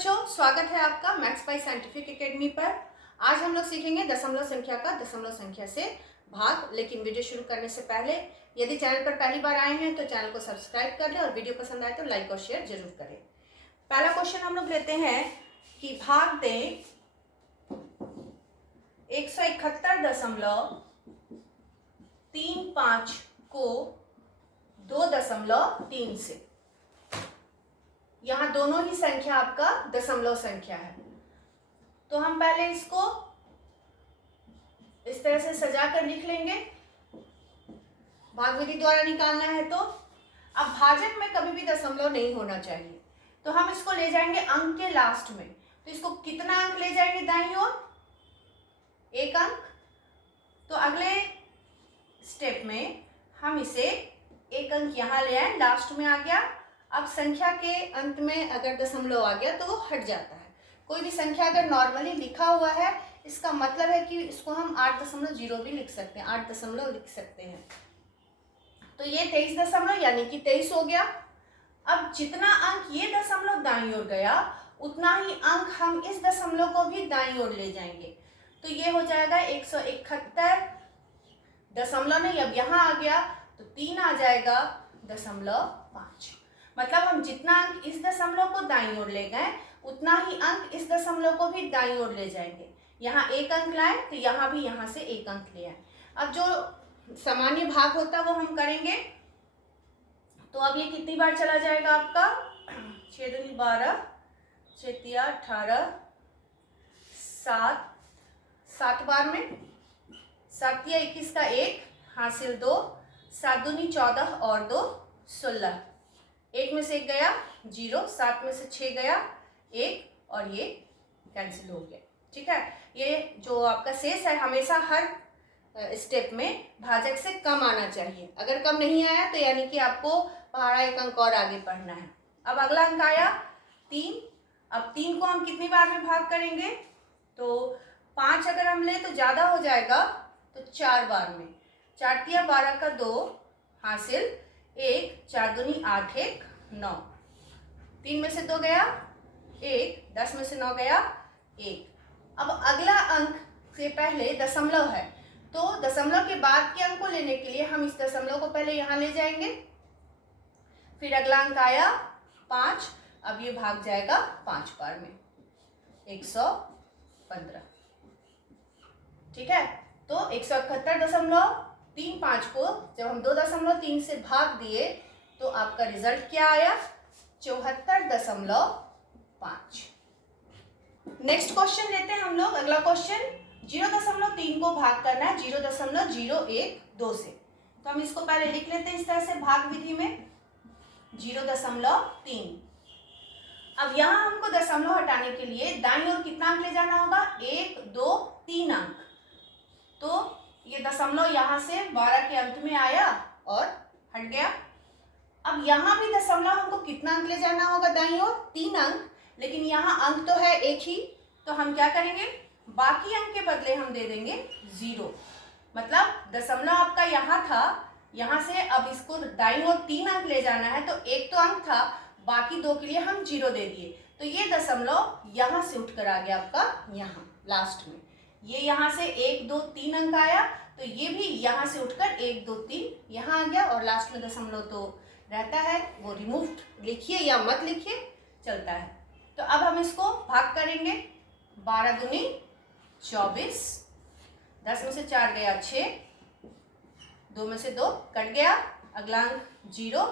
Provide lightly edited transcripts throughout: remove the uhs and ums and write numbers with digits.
बच्चों, स्वागत है आपका मैथ्स बाय साइंटिफिक एकेडमी पर। आज हम लोग सीखेंगे दशमलव संख्या का दशमलव संख्या से भाग। लेकिन वीडियो शुरू करने से पहले यदि चैनल पर पहली बार आए हैं तो चैनल को सब्सक्राइब कर लें और वीडियो पसंद आए तो लाइक और शेयर जरूर करें। पहला क्वेश्चन हम लोग लेते हैं कि भाग दें 171.35 को 2.3 से। यहाँ दोनों ही संख्या आपका दशमलव संख्या है, तो हम पहले इसको इस तरह से सजा कर लिख लेंगे। भाग विधि द्वारा निकालना है तो अब भाजक में कभी भी दशमलव नहीं होना चाहिए, तो हम इसको ले जाएंगे अंक के लास्ट में। तो इसको कितना अंक ले जाएंगे दाईं ओर? 1 अंक। तो अगले स्टेप में हम इसे 1 अंक यहाँ ले आए, लास्ट में आ गया। अब संख्या के अंत में अगर दशमलव आ गया तो वो हट जाता है। कोई भी संख्या अगर नॉर्मली लिखा हुआ है, इसका मतलब है कि इसको हम 8.0 भी लिख सकते हैं, 8 दशमलव लिख सकते हैं। तो ये 23 दशमलव यानी कि 23 हो गया। अब जितना अंक ये दशमलव दाईं ओर गया, उतना ही अंक हम इस दशमलव को भी दाईं ओर ले जाएंगे। तो ये हो जाएगा 171 दशमलव नहीं, अब यहाँ आ गया तो 3 आ जाएगा 0.5। मतलब हम जितना अंक इस दशमलव को दाईं ओर ले गए, उतना ही अंक इस दशमलव को भी दाईं ओर ले जाएंगे। यहाँ 1 अंक लाए तो यहाँ भी यहाँ से 1 अंक ले आए। अब जो सामान्य भाग होता है वो हम करेंगे। तो अब ये कितनी बार चला जाएगा आपका? 6 दूनी 12, 6 तिया 18, 7 बार में 7 तिया 21 का 1 हासिल 2, 7 दूनी 14 और 2 16। 1 में से 1 गया 0, 7 में से 6 गया 1 और ये कैंसिल हो गया। ठीक है, ये जो आपका शेष है हमेशा हर स्टेप में भाजक से कम आना चाहिए। अगर कम नहीं आया तो यानी कि आपको पहाड़ा 1 अंक और आगे पढ़ना है। अब अगला अंक आया 3। अब 3 को हम कितनी बार में भाग करेंगे? तो 5 अगर हम ले तो ज़्यादा हो जाएगा, तो 4 बार में। 4 तिया 12 का 2 हासिल 1, 4 दूनी 8, 1 9। 3 में से 2 गया 1, 10 में से 9 गया 1। अब अगला अंक से पहले दशमलव है, तो दशमलव के बाद के अंक को लेने के लिए हम इस दशमलव को पहले यहाँ ले जाएंगे। फिर अगला अंक आया 5, अब ये भाग जाएगा 5 बार में, 115। ठीक है, तो 171.35 को जब हम 2.3 से भाग दिए तो आपका रिजल्ट क्या आया? 74.5। नेक्स्ट क्वेश्चन लेते हैं हम लोग। अगला क्वेश्चन 0.3 को भाग करना है 0.012 से। तो हम इसको पहले लिख लेते हैं इस तरह से भाग विधि में 0.3। अब यहाँ हमको दशमलव हटाने के लिए दाईं ओर कितना अंक ले जाना होगा? 1 2 3 अंक। तो ये दशमलव यहाँ से 12 के अंत में आया और हट गया। अब यहाँ भी दशमलव हमको कितना अंक ले जाना होगा दाईं ओर? 3 अंक। लेकिन यहाँ अंक तो है एक ही, तो हम क्या करेंगे? बाकी अंक के बदले हम दे देंगे 0। मतलब दशमलव आपका यहाँ था, यहाँ से अब इसको दाईं ओर 3 अंक ले जाना है, तो एक तो अंक था, बाकी 2 के लिए हम 0 दे दिए। तो ये दशमलव यहाँ से उठकर आ गया आपका यहाँ लास्ट में। ये यहाँ से 1 2 3 अंक आया, तो ये भी यहाँ से उठकर 1 2 3 यहाँ आ गया, और लास्ट में दशमलव तो रहता है, वो रिमूव लिखिए या मत लिखिए, चलता है। तो अब हम इसको भाग करेंगे। 12 दूनी 24, 10 में से 4 गया 6, 2 में से 2 कट गया, अगला अंक 0,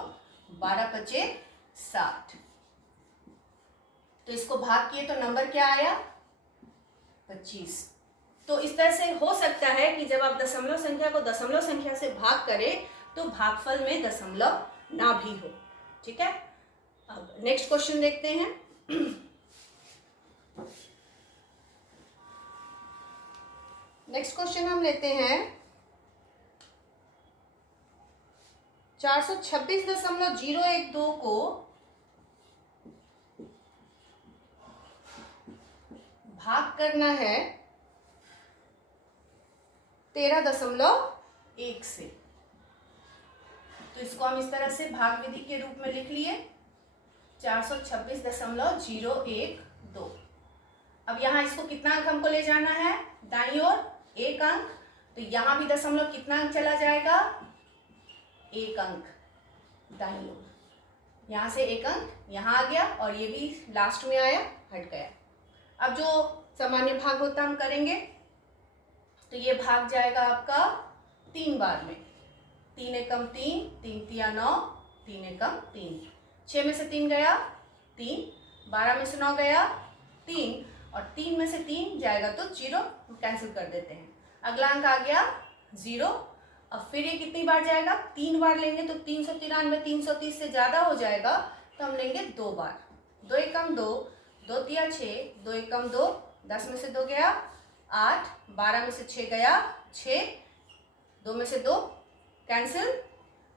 12 बचे 60। तो इसको भाग किए तो नंबर क्या आया? 25। तो इस तरह से हो सकता है कि जब आप दशमलव संख्या को दशमलव संख्या से भाग करें तो भागफल में दशमलव ना भी हो। ठीक है, अब नेक्स्ट क्वेश्चन देखते हैं। नेक्स्ट क्वेश्चन हम लेते हैं 426.012 को भाग करना है 13.1 से। तो इसको हम इस तरह से भाग विधि के रूप में लिख लिए 426.012 2। अब यहाँ इसको कितना अंक हमको ले जाना है, दाईं ओर 1 अंक, तो यहाँ भी दशमलव कितना अंक चला जाएगा, 1 अंक दाईं ओर, यहाँ से 1 अंक यहाँ आ गया और ये भी लास्ट में आया, हट गया। अब जो सामान्य भाग होता हम करेंगे, तो ये भाग जाएगा आपका 3 बार में, 3 एकम 3, 3 तिया 9, 3 एकम 3, 6 में से 3 गया 3, 12 में से 9 गया 3, और 3 में से 3 जाएगा तो 0, हम कैंसिल कर देते हैं। अगला अंक आ गया 0। अब फिर ये कितनी बार जाएगा, 3 बार लेंगे तो 393, 330 से ज़्यादा हो जाएगा, तो हम लेंगे 2 बार, 2 एकम 2, 2 तिया 6, 2 एकम 2, 10 में से 2 गया 8, 12 में से 6 गया 6, 2 में से 2 कैंसिल।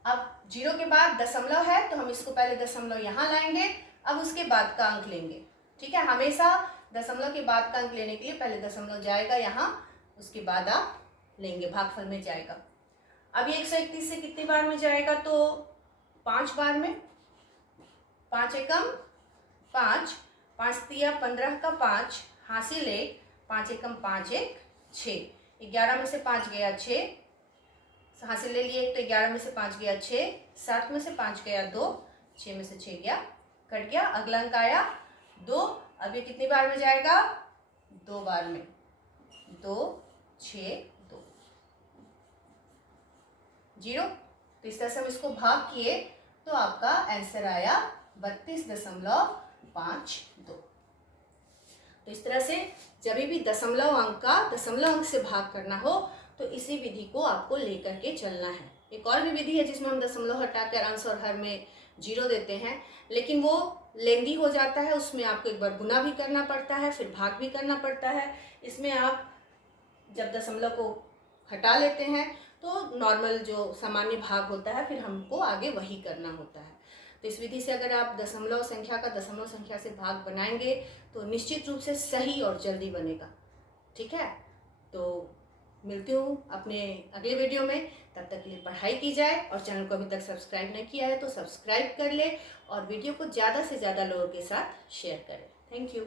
अब 0 के बाद दशमलव है तो हम इसको पहले दशमलव यहाँ लाएंगे, अब उसके बाद का अंक लेंगे, ठीक है। हमेशा दशमलव के बाद का अंक लेने के लिए पहले दशमलव जाएगा यहाँ, उसके बाद आप लेंगे, भागफल में जाएगा। अब ये 131 से कितनी बार में जाएगा, तो 5 बार में, 5 एकम 5, 5 तिया 15 का 5, हासिल 1, 5 एकम 5 1 6, 11 में से 5 गया 6, हासिल ले लिए 1, तो 11 में से 5 गया 6, 7 में से 5 गया 2, 6 में से 6 गया, कट गया। अगला अंक आया 2। अब ये कितनी बार में जाएगा, 2 बार में, 2 6 2 0। तो इस तरह से हम इसको भाग किए तो आपका आंसर आया 32.52। तो इस तरह से जब भी दशमलव अंक का दशमलव अंक से भाग करना हो तो इसी विधि को आपको लेकर के चलना है। एक और भी विधि है जिसमें हम दशमलव हटाकर अंश और हर में 0 देते हैं, लेकिन वो लेंदी हो जाता है, उसमें आपको एक बार गुना भी करना पड़ता है, फिर भाग भी करना पड़ता है। इसमें आप जब दशमलव को हटा लेते हैं तो नॉर्मल जो सामान्य भाग होता है फिर हमको आगे वही करना होता है। तो इस विधि से अगर आप दशमलव संख्या का दशमलव संख्या से भाग बनाएंगे तो निश्चित रूप से सही और जल्दी बनेगा, ठीक है। तो मिलती हूँ अपने अगले वीडियो में, तब तक के लिए पढ़ाई की जाए, और चैनल को अभी तक सब्सक्राइब नहीं किया है तो सब्सक्राइब कर ले और वीडियो को ज़्यादा से ज़्यादा लोगों के साथ शेयर करें। Thank you.